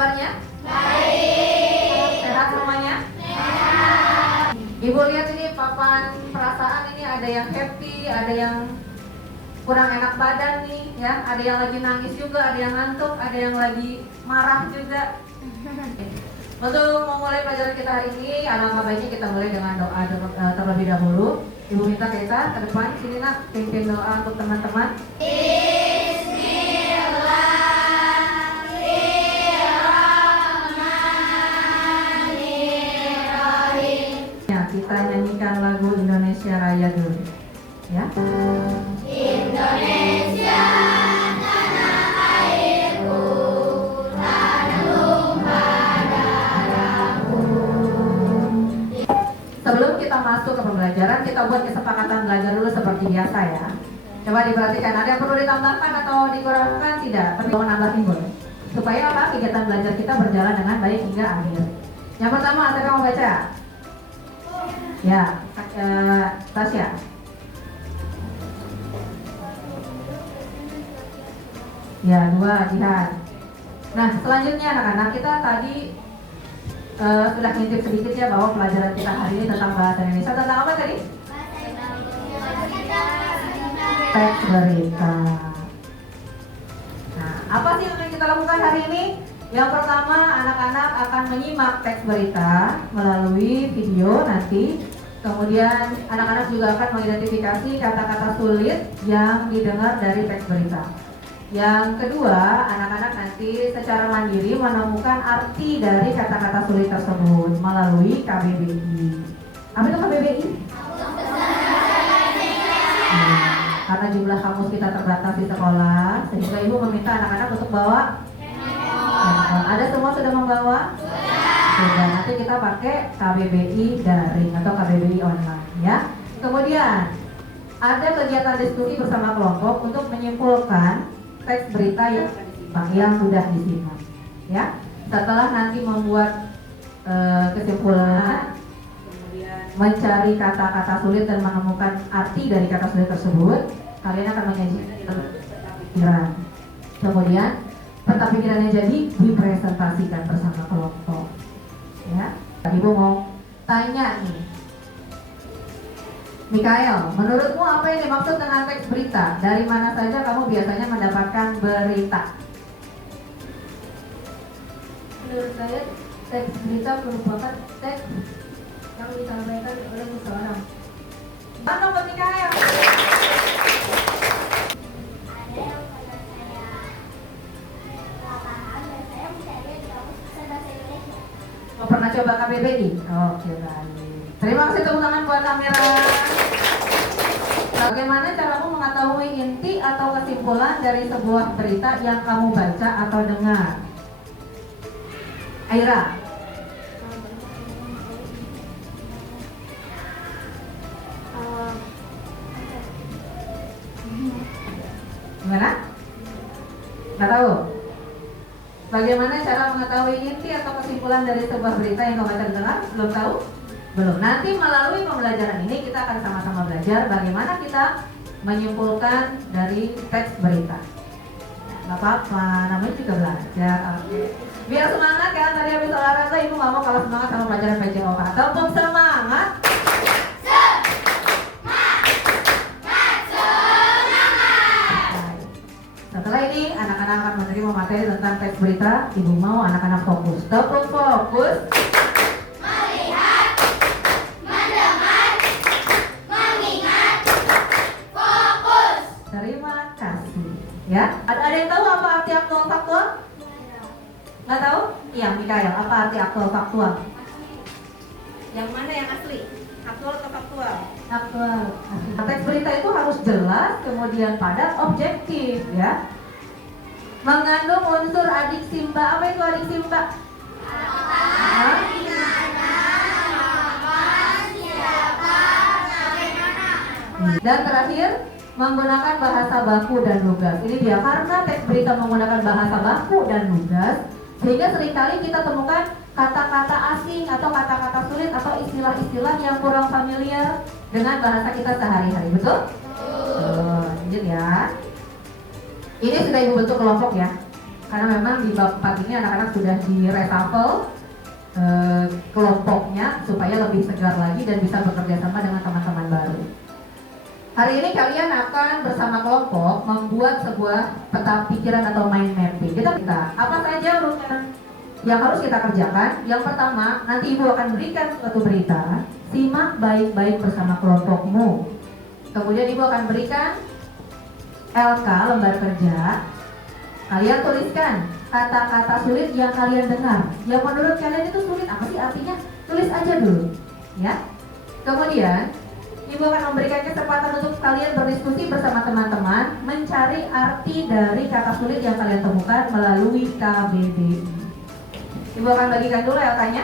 kabarnya? Baik. Sehat semuanya? Sehat. Ibu lihat ini papan perasaan, ini ada yang happy, ada yang kurang enak badan nih ya, ada yang lagi nangis juga, ada yang ngantuk, ada yang lagi marah juga. Untuk memulai pelajaran kita hari ini, alangkah baiknya kita mulai dengan doa terlebih dahulu. Ibu minta kita ke depan sini nak, pimpin doa untuk teman-teman. Ya, kita nyanyikan lagu Indonesia Raya dulu, ya. Indonesia. Sebelum kita masuk ke pembelajaran, kita buat kesepakatan belajar dulu seperti biasa ya. Coba diperhatikan, ada yang perlu ditambahkan atau dikurangkan? Tidak, tapi mau nambahin boleh. Supaya apa? Kegiatan belajar kita berjalan dengan baik hingga akhir. Yang pertama, ada yang mau baca? Ya, Tasya. Ya, 2, Jihan. Nah, selanjutnya anak-anak, kita tadi sudah ngintip sedikit ya bahwa pelajaran kita hari ini tentang bahasa Indonesia. Tentang apa tadi? Teks berita. Nah, apa sih yang akan kita lakukan hari ini? Yang pertama, anak-anak akan menyimak teks berita melalui video nanti. Kemudian anak-anak juga akan mengidentifikasi kata-kata sulit yang didengar dari teks berita. Yang kedua, anak-anak nanti secara mandiri menemukan arti dari kata-kata sulit tersebut melalui KBBI. Apa itu KBBI? Karena jumlah kamus kita terbatas di sekolah, sehingga ibu meminta anak-anak untuk bawa handphone. Ada semua sudah membawa? Sudah. Nanti kita pakai KBBI daring atau KBBI online ya. Kemudian ada kegiatan diskusi bersama kelompok untuk menyimpulkan teks berita yang sudah disimak ya. Setelah nanti membuat kesimpulan, kemudian mencari kata-kata sulit dan menemukan arti dari kata sulit tersebut, kalian akan menyajikan pikiran. Kemudian peta pikirannya jadi dipresentasikan bersama kelompok ya. Ibu mau tanya nih, Mikael, menurutmu apa yang dimaksud dengan teks berita? Dari mana saja kamu biasanya mendapatkan berita? Menurut saya, teks berita merupakan teks yang disampaikan oleh seseorang. Mana buat Mikael? Ada yang pernah saya lapangan dan saya mencari di kamus besar bahasa Indonesia. Pernah coba KBBI? Oke, baik. Terima kasih, tepuk tangan buat kamera. Bagaimana caramu mengetahui inti atau kesimpulan dari sebuah berita yang kamu baca atau dengar? Aira. Gimana? Nggak tahu? Bagaimana cara mengetahui inti atau kesimpulan dari sebuah berita yang kamu baca dan dengar? Belum tahu? Belum. Nanti melalui pembelajaran ini kita akan sama-sama belajar bagaimana kita menyimpulkan dari teks berita. Gak apa-apa, namanya juga belajar. Oke. Biar semangat kan, tadi habis olahraga ibu gak mau kalah semangat sama pelajaran PJOK. Tepuk semangat. Setelah ini anak-anak akan menerima materi tentang teks berita. Ibu mau anak-anak fokus. Tepuk fokus. Terima kasih. Ya, ada yang tahu apa arti aktual faktual? Nggak tahu? Iya, Mikael, apa arti aktual faktual? Yang mana yang asli? Aktual atau faktual? Aktual. Teks berita itu harus jelas, kemudian padat, objektif, ya. Mengandung unsur adik simba. Apa itu adik simba? Dan terakhir, menggunakan bahasa baku dan lugas. Ini dia, karena teks berita menggunakan bahasa baku dan lugas, sehingga seringkali kita temukan kata-kata asing atau kata-kata sulit atau istilah-istilah yang kurang familiar dengan bahasa kita sehari-hari. Betul? Lanjut ya. Ini sudah ibu bentuk kelompok ya. karena memang di bab 4 ini anak-anak sudah di reshuffle kelompoknya supaya lebih segar lagi dan bisa bekerja sama dengan teman-teman baru. Hari ini kalian akan bersama kelompok membuat sebuah peta pikiran atau mind mapping. Kita apa saja urutan yang harus kita kerjakan? Yang pertama, nanti ibu akan berikan suatu berita, simak baik-baik bersama kelompokmu. Kemudian ibu akan berikan LK, lembar kerja. Kalian tuliskan kata-kata sulit yang kalian dengar, yang menurut kalian itu sulit. Apa sih artinya? Tulis aja dulu, ya. Kemudian ibu akan memberikan kesempatan untuk kalian berdiskusi bersama teman-teman, mencari arti dari kata sulit yang kalian temukan melalui KBBI. Ibu akan bagikan dulu LK-nya.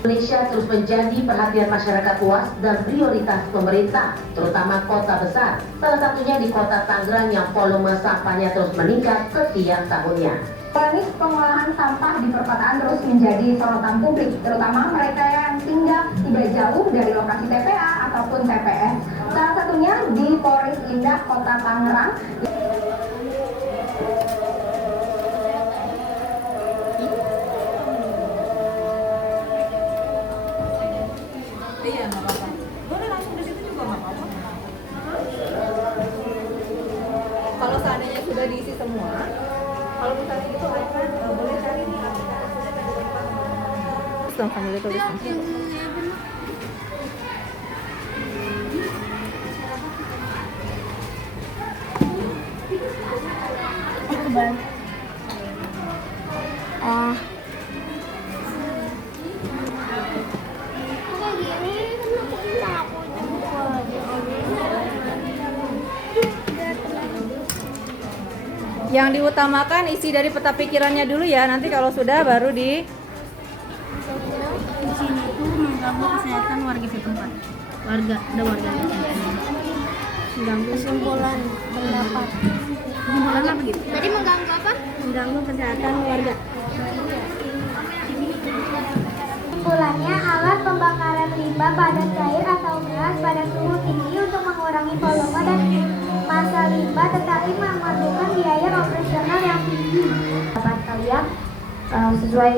Indonesia terus menjadi perhatian masyarakat luas dan prioritas pemerintah, terutama kota besar. Salah satunya di kota Tangerang yang volume sampahnya terus meningkat setiap tahunnya. Teknis pengolahan sampah di perkotaan terus menjadi sorotan publik, terutama mereka yang tinggal tidak jauh dari lokasi TPA ataupun TPS. Salah satunya di Polres Indah, Kota Tangerang. Iya, nggak apa-apa. Boleh langsung di situ juga nggak apa-apa. Kalau seandainya sudah diisi semua, kalau misalnya itu akan boleh cari nih langsung sambil ditulis. Yang diutamakan isi dari peta pikirannya dulu ya, nanti kalau sudah baru di sini itu mengganggu kesehatan warga setempat. Ada warga mengganggu kesimpulan pendapat. Kesimpulan apa gitu? Tadi mengganggu apa? Mengganggu kesehatan warga. Kesimpulannya, alat pembakaran limbah padat cair atau gas pada suhu tinggi untuk mengurangi volume dan massa limbah, tetapi memerlukan biaya operasional yang tinggi. Dapat kalian sesuai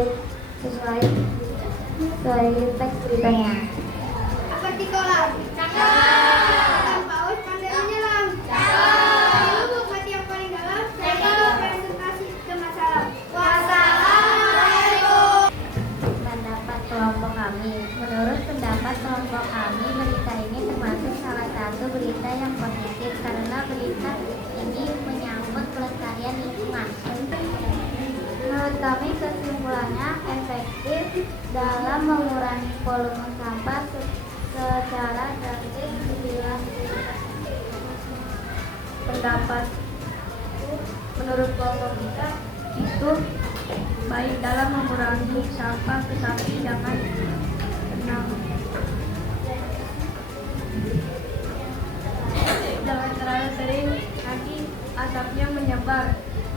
teks beritanya. Seperti kolam. Cakap. Paus pandai menyelam. Cakap. Lubuk hati yang paling dalam. Cakap. Presentasi ke masalah. Wassalamualaikum. Pendapat kelompok kami. Menurut pendapat kelompok kami, berita ini termasuk salah satu berita yang positif karena berita ini menyangkut kelestarian lingkungan. Menurut kami, kesimpulannya efektif dalam mengurangi volume sampah secara drastis bila pendapat menurut kelompok kita itu baik dalam mengurangi sampah, tetapi jangan terlalu sering, nanti asapnya menyebar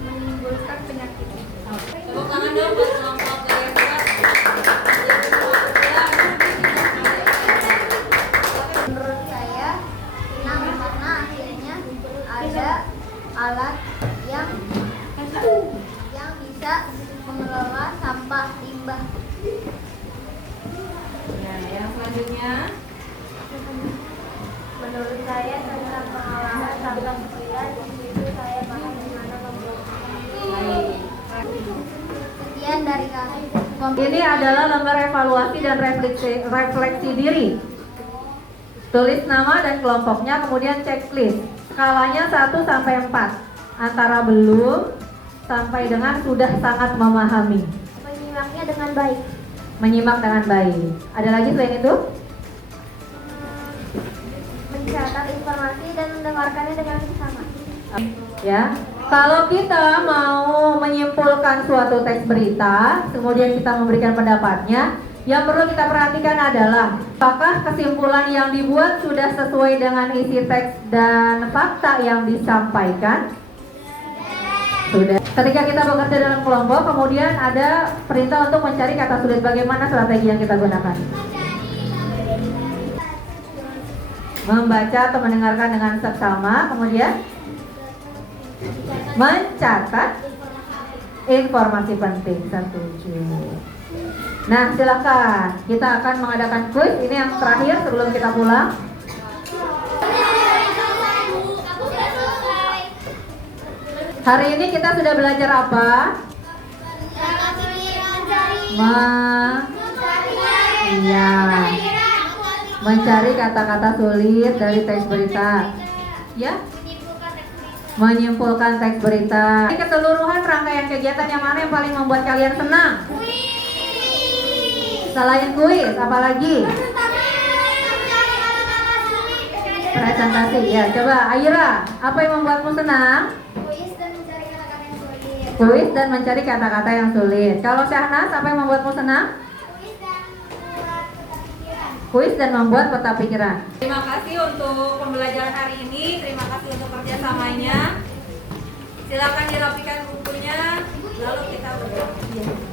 menimbulkan penyakit. Tepuk tangan dong buat kelompok dari Menurut saya senang karena akhirnya ada alat yang bisa mengelola sampah limbah. Ya, yang selanjutnya. Menurut saya tentang pengolahan sampah limbah, di situ saya paham gimana Sekian dari kami. Ini adalah lembar evaluasi dan refleksi diri. Tulis nama dan kelompoknya, kemudian checklist. Skalanya 1 sampai 4. Antara belum sampai dengan sudah sangat memahami. Menyimaknya dengan baik. Menyimak dengan baik. Ada lagi selain itu? Mencatat informasi dan mendengarkannya dengan seksama. Ya. Kalau kita mau menyimpulkan suatu teks berita, kemudian kita memberikan pendapatnya, yang perlu kita perhatikan adalah apakah kesimpulan yang dibuat sudah sesuai dengan isi teks dan fakta yang disampaikan? Sudah. Ketika kita bekerja dalam kelompok, kemudian ada perintah untuk mencari kata sulit. Bagaimana strategi yang kita gunakan? Membaca atau mendengarkan dengan seksama, kemudian mencatat informasi penting. Setuju. Nah, silakan. Kita akan mengadakan kuis. Ini yang terakhir sebelum kita pulang. Hari ini kita sudah belajar apa? Iya. Mencari kata-kata sulit dari teks berita. Ya? Menyimpulkan teks berita. Ini keseluruhan rangkaian kegiatan yang mana yang paling membuat kalian senang? Selain kuis, apalagi? Presentasi. Ya, coba Aira, apa yang membuatmu senang? Kuis dan mencari kata-kata yang sulit. Kalau Syahnas, apa yang membuatmu senang? Kuis dan membuat peta pikiran. Terima kasih untuk pembelajaran hari ini. Terima kasih untuk kerjasamanya. Silakan dirapikan bukunya. Lalu kita berdoa.